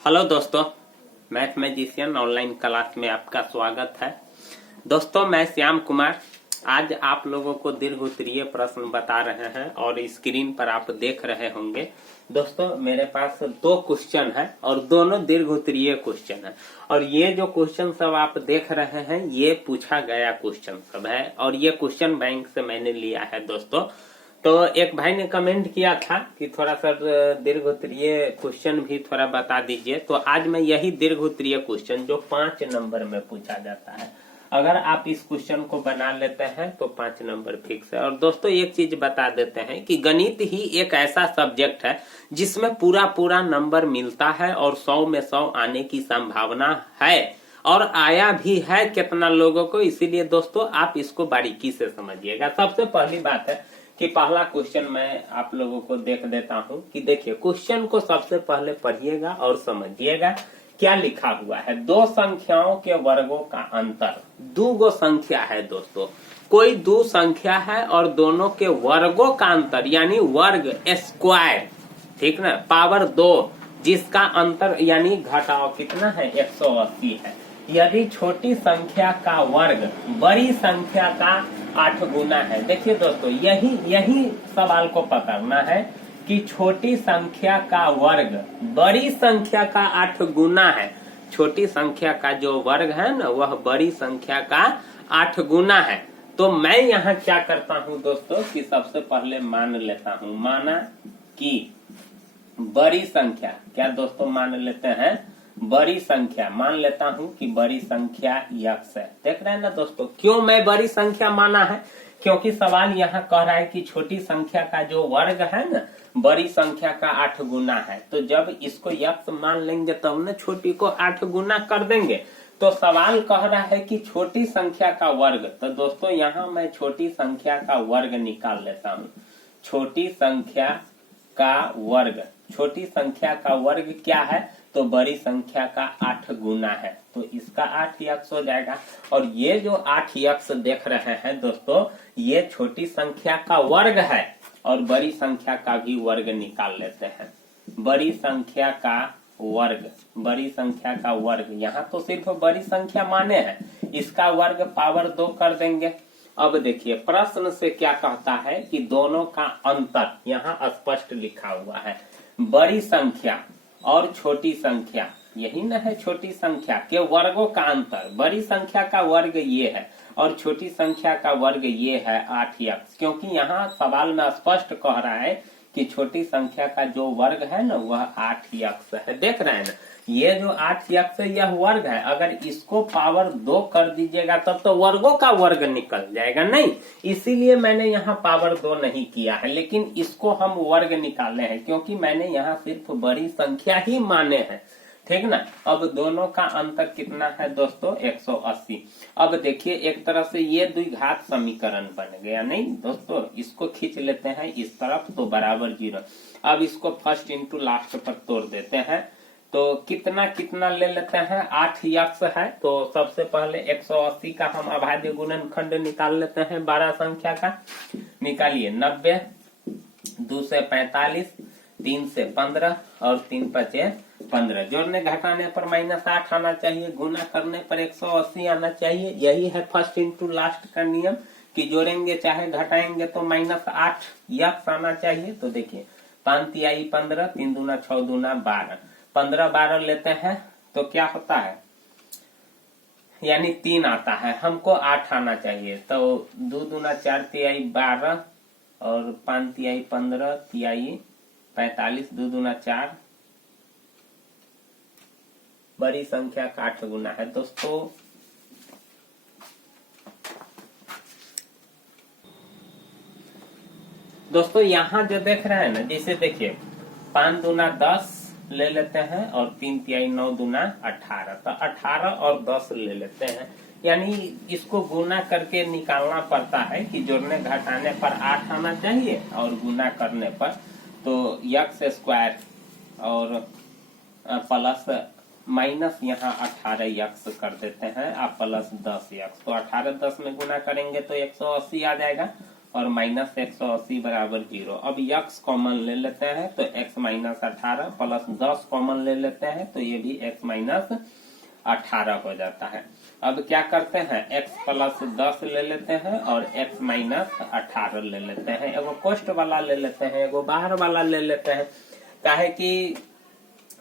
Hello दोस्तों, math magician online class में आपका स्वागत है। दोस्तों, मैं श्याम कुमार आज आप लोगों को दीर्घोत्तरीय प्रश्न बता रहे हैं और स्क्रीन पर आप देख रहे होंगे। दोस्तों, मेरे पास दो क्वेश्चन है और दोनों दीर्घोत्तरीय क्वेश्चन है और ये जो क्वेश्चन सब आप देख रहे हैं ये पूछा गया क्वेश्चन सब है और ये क्वेश्चन बैंक से मैंने लिया है। दोस्तों, तो एक भाई ने कमेंट किया था कि थोड़ा सा दीर्घोत्तरीय क्वेश्चन भी थोड़ा बता दीजिए, तो आज मैं यही दीर्घोत्तरीय क्वेश्चन जो 5 नंबर में पूछा जाता है, अगर आप इस क्वेश्चन को बना लेते हैं तो 5 नंबर फिक्स है। और दोस्तों, एक चीज बता देते हैं कि गणित ही एक ऐसा सब्जेक्ट है जिसमें पूरा पूरा नंबर मिलता है और 100 में 100 आने की संभावना है और आया भी है कितना लोगों को। इसीलिए दोस्तों, आप इसको बारीकी से समझिएगा। सबसे पहली बात है कि पहला क्वेश्चन मैं आप लोगों को देख देता हूं कि देखिए, क्वेश्चन को सबसे पहले पढ़िएगा और समझिएगा क्या लिखा हुआ है। दो संख्याओं के वर्गों का अंतर। दो गो संख्या है दोस्तों, कोई दो संख्या है और दोनों के वर्गों का अंतर यानी वर्ग स्क्वायर, ठीक ना, पावर 2, जिसका अंतर यानी घटाव कितना है 180 है। यदि छोटी संख्या का वर्ग बड़ी संख्या का 8 गुना है। देखिए दोस्तों, यही सवाल को पकड़ना है कि छोटी संख्या का वर्ग बड़ी संख्या का 8 गुना है। छोटी संख्या का जो वर्ग है ना, वह बड़ी संख्या का 8 गुना है। तो मैं यहाँ क्या करता हूँ दोस्तों कि सबसे पहले मान लेता हूँ, माना कि बड़ी संख्या, क्या दोस्तों मान लेते हैं, बड़ी संख्या मान लेता हूं कि बड़ी संख्या x है। देख रहे हैं ना दोस्तों, क्यों मैं बड़ी संख्या माना है, क्योंकि सवाल यहाँ कह रहा है कि छोटी संख्या का जो वर्ग है ना, बड़ी संख्या का 8 गुना है। तो जब इसको x मान लेंगे तब ना छोटी को 8 गुना कर देंगे। तो सवाल कह रहा है कि छोटी संख्या का वर्ग। तो दोस्तों, यहाँ मैं छोटी संख्या का वर्ग निकाल लेता हूँ। छोटी संख्या का वर्ग, छोटी संख्या का वर्ग क्या है, तो बड़ी संख्या का 8 गुना है, तो इसका 8x हो जाएगा। और ये जो 8x देख रहे हैं दोस्तों, ये छोटी संख्या का वर्ग है और बड़ी संख्या का भी वर्ग निकाल लेते हैं। बड़ी संख्या का वर्ग, बड़ी संख्या का वर्ग, यहाँ तो सिर्फ बड़ी संख्या माने हैं, इसका वर्ग पावर 2 कर देंगे। अब देखिए, प्रश्न से क्या कहता है कि दोनों का अंतर यहाँ स्पष्ट लिखा हुआ है। बड़ी संख्या और छोटी संख्या, यही ना है छोटी संख्या के वर्गों का अंतर। बड़ी संख्या का वर्ग ये है और छोटी संख्या का वर्ग ये है 8x, क्योंकि यहाँ सवाल में स्पष्ट कह रहा है कि छोटी संख्या का जो वर्ग है ना, वह 8x है। देख रहे हैं ना, ये जो 8x है यह वर्ग है। अगर इसको पावर 2 कर दीजिएगा तब तो वर्गों का वर्ग निकल जाएगा, नहीं, इसीलिए मैंने यहाँ पावर 2 नहीं किया है, लेकिन इसको हम वर्ग निकाले हैं क्योंकि मैंने यहाँ सिर्फ बड़ी संख्या ही माने हैं, ठीक ना। अब दोनों का अंतर कितना है दोस्तों, 180। अब देखिए, एक तरह से ये द्विघात समीकरण बन गया, नहीं दोस्तों, इसको खींच लेते हैं इस तरफ तो बराबर 0। अब इसको फर्स्ट इंटू लास्ट पर तोड़ देते हैं तो कितना कितना ले लेते हैं, 8x है, तो सबसे पहले 180 का हम अभाज्य गुणनखंड निकाल लेते हैं। 12 संख्या का निकालिए, 90, 2 से 45, 3 से 15 और 3 पचे 15। जोड़ने घटाने पर -8 आना चाहिए, गुना करने पर 180 आना चाहिए। यही है फर्स्ट इंटू लास्ट का नियम कि जोड़ेंगे चाहे घटाएंगे तो -8 आना चाहिए। तो देखिए, 5 तिहाई 15, 3 दूना 6 दूना 12, 15 12 लेते हैं तो क्या होता है, यानी 3 आता है, हमको 8 आना चाहिए। तो 2 दूना 4 तिहाई 12 और 5 तिहाई 15, तिहाई 45, 2 दूना 4, बड़ी संख्या का 8 गुना है दोस्तों। दोस्तों, यहाँ जो देख रहे हैं ना, जैसे देखिए 5 दूना 10 ले लेते हैं और 3 तिहाई 9 दूना 18, तो 18 और 10 ले लेते हैं, यानी इसको गुना करके निकालना पड़ता है कि जोड़ने घटाने पर 8 आना चाहिए और गुना करने पर तो x स्क्वायर और प्लस माइनस यहाँ 18x कर देते हैं आप प्लस 10x, तो 18 10 में गुना करेंगे तो 180 आ जाएगा और माइनस 180 बराबर 0। अब x कॉमन ले लेते हैं तो x माइनस 18 प्लस 10 कॉमन ले लेते हैं तो ये भी x माइनस 18 हो जाता है। अब क्या करते हैं, x प्लस 10 ले लेते हैं और x माइनस 18 ले लेते हैं। एगो कोष्ट वाला ले लेते हैं, एगो बाहर वाला ले लेते हैं। काहे कि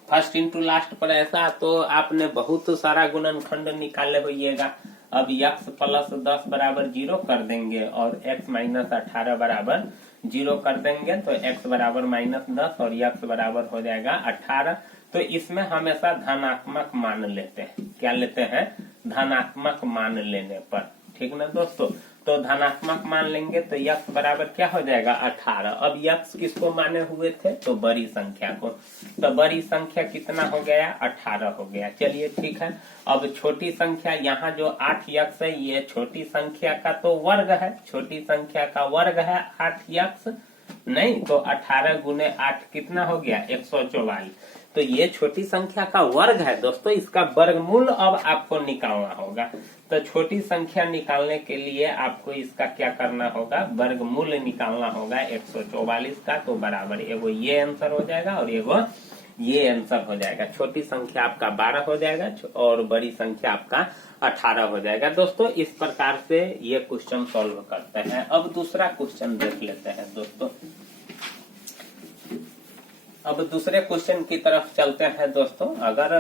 फर्स्ट इंटू लास्ट पर ऐसा तो आपने बहुत सारा गुणनखंड निकाले होइएगा। अब x प्लस 10 बराबर 0 कर देंगे और x माइनस 18 बराबर 0 कर देंगे तो x बराबर माइनस 10 और x बराबर हो जाएगा 18। तो इसमें हमेशा धनात्मक मान लेते हैं। क्या लेते हैं, धनात्मक मान लेने पर, ठीक ना दोस्तों। तो धनात्मक मान लेंगे तो x बराबर क्या हो जाएगा 18। अब x किसको माने हुए थे, तो बड़ी संख्या को। तो बड़ी संख्या कितना हो गया, 18 हो गया। चलिए ठीक है। अब छोटी संख्या, यहाँ जो 8x है ये छोटी संख्या का तो वर्ग है, छोटी संख्या का वर्ग है 8x, नहीं तो 18 गुने 8 कितना हो गया 144। तो ये छोटी संख्या का वर्ग है दोस्तों, इसका वर्गमूल अब आपको निकालना होगा। तो छोटी संख्या निकालने के लिए आपको इसका क्या करना होगा, वर्गमूल निकालना होगा 144 का। तो बराबर एगो ये आंसर हो जाएगा और एगो ये आंसर हो जाएगा। छोटी संख्या आपका 12 हो जाएगा और बड़ी संख्या आपका 18 हो जाएगा। दोस्तों इस प्रकार से ये क्वेश्चन सॉल्व करते हैं। अब दूसरा क्वेश्चन देख लेते हैं दोस्तों। अब दूसरे क्वेश्चन की तरफ चलते हैं दोस्तों। अगर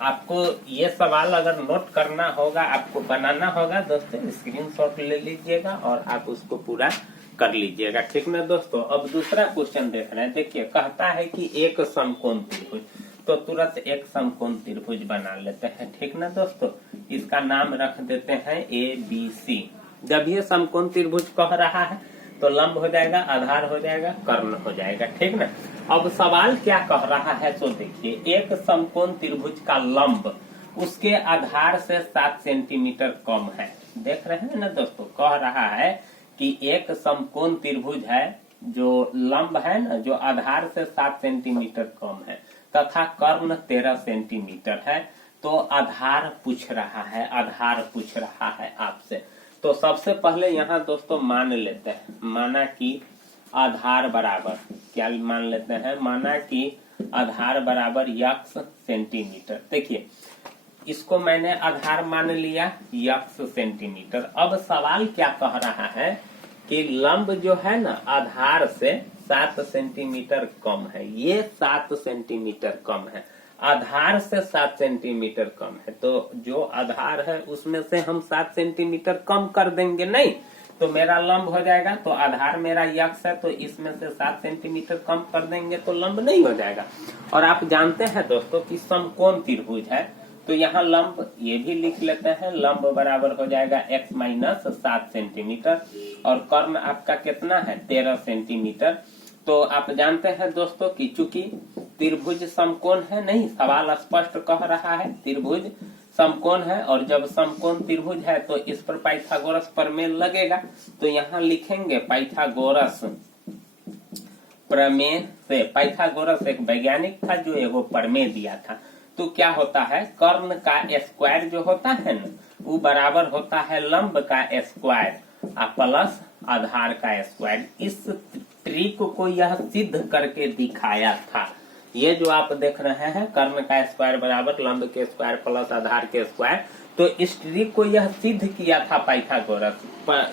आपको ये सवाल अगर नोट करना होगा, आपको बनाना होगा दोस्तों, स्क्रीनशॉट ले लीजिएगा और आप उसको पूरा कर लीजिएगा, ठीक ना दोस्तों। अब दूसरा क्वेश्चन देख रहे हैं। देखिए कहता है कि एक समकोण त्रिभुज, तो तुरंत एक समकोण त्रिभुज बना लेते हैं, ठीक ना दोस्तों। इसका नाम रख देते हैं ABC। जब ये समकोण त्रिभुज कह रहा है तो लंब हो जाएगा, आधार हो जाएगा, कर्ण हो जाएगा, ठीक ना। अब सवाल क्या कह रहा है, तो देखिए एक समकोण त्रिभुज का लंब उसके आधार से 7 सेंटीमीटर कम है। देख रहे हैं ना दोस्तों, कह रहा है कि एक समकोण त्रिभुज है जो लंब है ना, जो आधार से 7 सेंटीमीटर कम है तथा कर्ण 13 सेंटीमीटर है। तो आधार पूछ रहा है, आधार पूछ रहा है आपसे। तो सबसे पहले यहाँ दोस्तों मान लेते हैं, माना कि आधार बराबर, क्या मान लेते हैं, माना कि आधार बराबर x सेंटीमीटर। देखिए इसको मैंने आधार मान लिया x सेंटीमीटर। अब सवाल क्या कह रहा है कि लंब जो है ना आधार से 7 सेंटीमीटर कम है। ये 7 सेंटीमीटर कम है, आधार से 7 सेंटीमीटर कम है। तो जो आधार है उसमें से हम 7 सेंटीमीटर कम कर देंगे, नहीं तो मेरा लंब हो जाएगा। तो आधार मेरा x है तो इसमें से 7 सेंटीमीटर कम कर देंगे तो लंब नहीं हो जाएगा। और आप जानते हैं दोस्तों कि समकोण त्रिभुज है तो यहाँ लंब ये भी लिख लेते हैं, लंब बराबर हो जाएगा x माइनस 7 सेंटीमीटर और कर्ण आपका कितना है 13 सेंटीमीटर। तो आप जानते हैं दोस्तों कि चूंकि त्रिभुज समकोण है, नहीं सवाल स्पष्ट कह रहा है त्रिभुज समकोण है और जब समकोण त्रिभुज है तो इस पर पाइथागोरस प्रमेय लगेगा। तो यहाँ लिखेंगे पाइथागोरस प्रमेय से। पाइथागोरस एक वैज्ञानिक था जो एगो प्रमेय दिया था। तो क्या होता है, कर्ण का स्क्वायर जो होता है ना वो बराबर होता है लंब का स्क्वायर प्लस आधार का स्क्वायर। इस ट्रिक को यह सिद्ध करके दिखाया था। ये जो आप देख रहे हैं कर्ण का स्क्वायर बराबर लंब के स्क्वायर प्लस आधार के स्क्वायर, तो इस ट्रिक को यह सिद्ध किया था पाइथागोरस,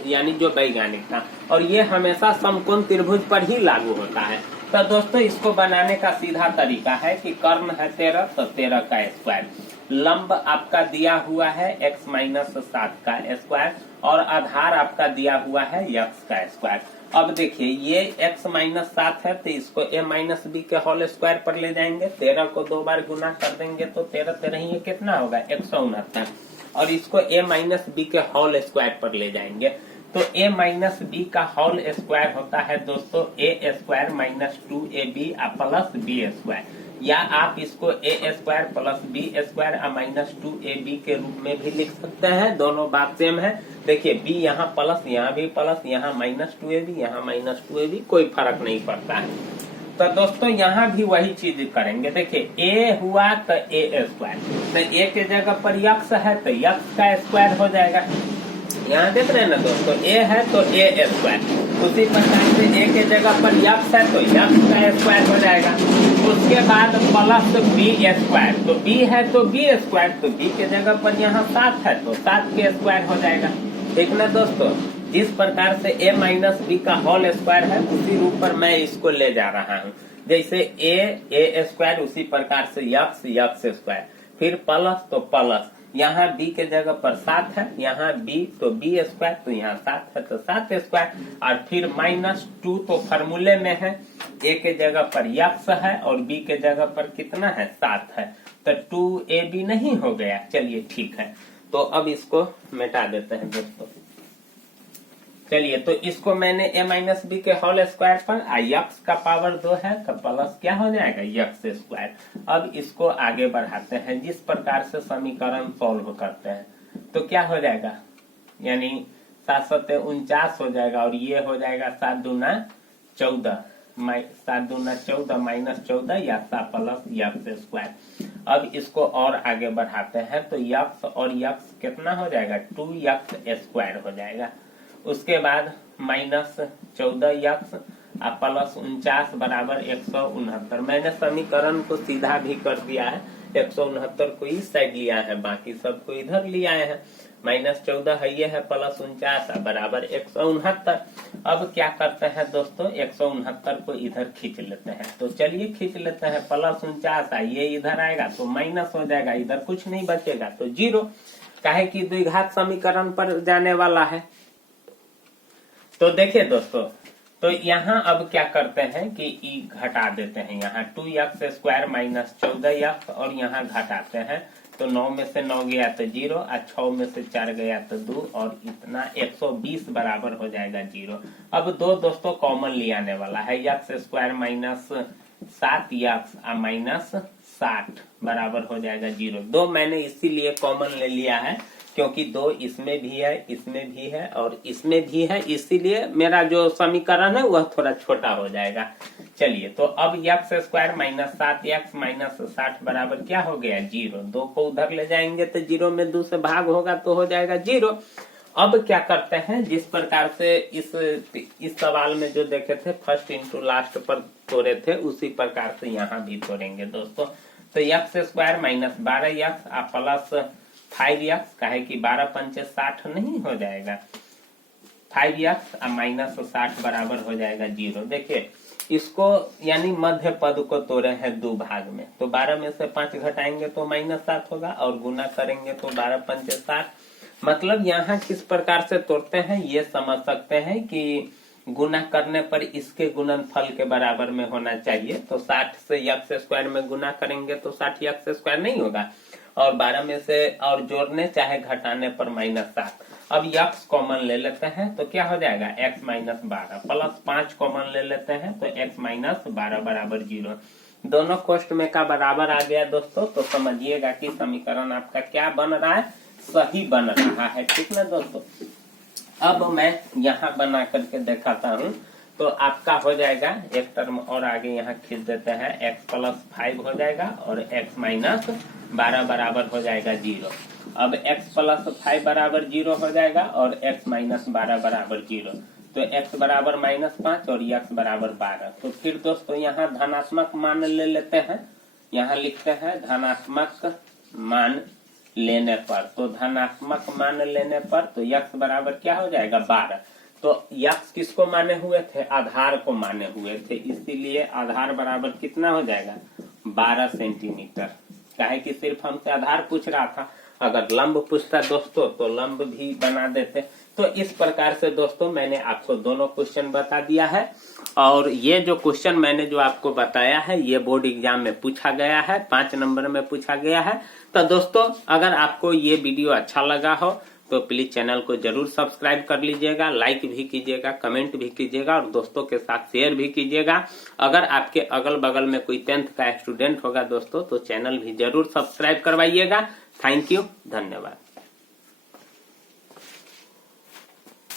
यानी जो वैज्ञानिक था। और ये हमेशा समकोण त्रिभुज पर ही लागू होता है। तो दोस्तों इसको बनाने का सीधा तरीका है कि कर्ण है 13 तो 13 का स्क्वायर, लंब आपका दिया हुआ है x माइनस 7 का स्क्वायर और आधार आपका दिया हुआ है x का स्क्वायर। अब देखिए ये x माइनस 7 है तो इसको a माइनस बी के होल स्क्वायर पर ले जाएंगे। 13 को 2 बार गुना कर देंगे तो 13 13 ये कितना होगा 169 और इसको a माइनस बी के होल स्क्वायर पर ले जाएंगे तो a माइनस बी का होल स्क्वायर होता है दोस्तों a square minus 2ab plus b square, या आप इसको a square plus b square minus 2ab के रूप में भी लिख सकते हैं। दोनों बात सेम है। देखिए b यहाँ प्लस, यहाँ भी प्लस, यहाँ माइनस 2ab, यहाँ माइनस 2ab, कोई फर्क नहीं पड़ता है। तो दोस्तों यहाँ भी वही चीज करेंगे। देखिए a हुआ तो a स्क्वायर, तो a के जगह पर x है तो x का स्क्वायर हो जाएगा। यहाँ देख रहे हैं ना दोस्तों, ए है तो ए स्क्वायर, उसी प्रकार से ए के जगह पर यक्स है तो यक्स का स्क्वायर हो जाएगा। उसके बाद प्लस बी स्क्वायर, तो बी है तो बी स्क्वायर, तो बी के जगह पर यहाँ 7 है तो 7 के स्क्वायर हो जाएगा। ठीक ना दोस्तों, जिस प्रकार से a माइनस बी का होल स्क्वायर है उसी रूप पर मैं इसको ले जा रहा हूँ। जैसे ए स्क्वायर, उसी प्रकार से यक्स स्क्वायर, फिर प्लस तो प्लस, यहाँ b के जगह पर 7 है, यहाँ b तो b स्क्वायर, तो यहाँ 7 है तो 7 स्क्वायर, और फिर -2 तो फॉर्मूले में है, a के जगह पर यक्स है और b के जगह पर कितना है 7 है, तो 2ab नहीं हो गया। चलिए ठीक है, तो अब इसको मिटा देते हैं दोस्तों। चलिए, तो इसको मैंने a माइनस बी के होल स्क्वायर पर यक्स का पावर 2 है तो प्लस क्या हो जाएगा यक्स स्क्वायर। अब इसको आगे बढ़ाते हैं, जिस प्रकार से समीकरण सॉल्व करते हैं तो क्या हो जाएगा, यानी 7 7 49 हो जाएगा, और ये हो जाएगा 7 दूना 14, 7 दूना 14 minus 14 x plus x square. अब इसको और आगे बढ़ाते हैं तो यक्स और यक्स कितना हो जाएगा 2 यक्स स्क्वायर हो जाएगा। उसके बाद -14 यक्स प्लस 49 बराबर 169। मैंने समीकरण को सीधा भी कर दिया है, 169 को इस साइड लिया है, बाकी सबको इधर ले आए हैं। -14 है ये है, प्लस 49 बराबर 169। अब क्या करते हैं दोस्तों, 169 को इधर खींच लेते हैं, तो चलिए खींच लेते हैं। प्लस 49 ये इधर आएगा तो माइनस हो जाएगा, इधर कुछ नहीं बचेगा तो 0, काहे कि द्विघात समीकरण पर जाने वाला है। तो देखिए दोस्तों, तो यहाँ अब क्या करते हैं कि ई घटा देते हैं, यहाँ 2 यक्स स्क्वायर माइनस 14 यक्स, और यहाँ घटाते हैं तो 9 में से 9 गया तो 0, और 6 में से 4 गया तो 2, और इतना 120 बराबर हो जाएगा 0। अब 2 दोस्तों कॉमन ले आने वाला है, x square minus 7 x minus 60 बराबर हो जाएगा 0। 2 मैंने इसीलिए कॉमन ले लिया है क्योंकि 2 इसमें भी है, इसमें भी है और इसमें भी है, इसीलिए मेरा जो समीकरण है वह थोड़ा छोटा हो जाएगा। चलिए, तो अब x square minus 7 x minus 60 बराबर क्या हो गया 0। 2 को उधर ले जाएंगे तो 0 में 2 से भाग होगा तो हो जाएगा 0। अब क्या करते हैं, जिस प्रकार से इस सवाल में जो देखे थे फर्स्ट इंटू लास्ट पर तोड़े थे, उसी प्रकार से यहाँ भी तोड़ेंगे दोस्तों। तो x square minus 12 x plus 5 x, काहे कि 12 पंचे 60 नहीं हो जाएगा, 5 यक्स माइनस 60 बराबर हो जाएगा 0। देखिए इसको यानी मध्य पद को तोड़े हैं 2 भाग में, तो 12 में से 5 घटाएंगे तो -7 होगा, और गुना करेंगे तो 12 पंचे 60। मतलब यहाँ किस प्रकार से तोड़ते हैं ये समझ सकते हैं कि गुना करने पर इसके गुणनफल के बराबर में होना चाहिए। तो 60 से यक्स स्क्वायर में गुना करेंगे तो 60 यक्स स्क्वायर नहीं होगा, और 12 में से और जोड़ने चाहे घटाने पर -7। अब यक्स कॉमन ले लेते हैं तो क्या हो जाएगा x माइनस 12, प्लस 5 कॉमन ले लेते हैं तो x माइनस 12 बराबर 0। दोनों कोष्ठ में का बराबर आ गया दोस्तों, तो समझिएगा कि समीकरण आपका क्या बन रहा है, सही बन रहा है। ठीक ना दोस्तों, अब मैं यहाँ बना करके दिखाता हूँ, तो आपका हो जाएगा एक टर्म और आगे यहाँ खींच देते हैं, x प्लस 5 हो जाएगा और x माइनस 12 बराबर हो जाएगा 0। अब x प्लस 5 बराबर 0 हो जाएगा और x माइनस 12 बराबर 0, तो x बराबर -5 और x बराबर 12। तो फिर दोस्तों यहाँ धनात्मक मान ले लेते हैं, यहाँ लिखते हैं धनात्मक मान लेने पर, तो धनात्मक मान लेने पर तो x बराबर क्या हो जाएगा 12। तो x किसको माने हुए थे, आधार को माने हुए थे, इसीलिए आधार बराबर कितना हो जाएगा 12 सेंटीमीटर। काहे कि सिर्फ हमसे आधार पूछ रहा था, अगर लंब पूछता दोस्तों तो लंब भी बना देते। तो इस प्रकार से दोस्तों मैंने आपको दोनों क्वेश्चन बता दिया है, और ये जो क्वेश्चन मैंने जो आपको बताया है ये बोर्ड एग्जाम में पूछा गया है, 5 नंबर में पूछा गया है। तो दोस्तों अगर आपको ये वीडियो अच्छा लगा हो तो प्लीज चैनल को जरूर सब्सक्राइब कर लीजिएगा, लाइक भी कीजिएगा, कमेंट भी कीजिएगा और दोस्तों के साथ शेयर भी कीजिएगा। अगर आपके अगल बगल में कोई 10th का स्टूडेंट होगा दोस्तों तो चैनल भी जरूर सब्सक्राइब करवाइएगा। थैंक यू, धन्यवाद।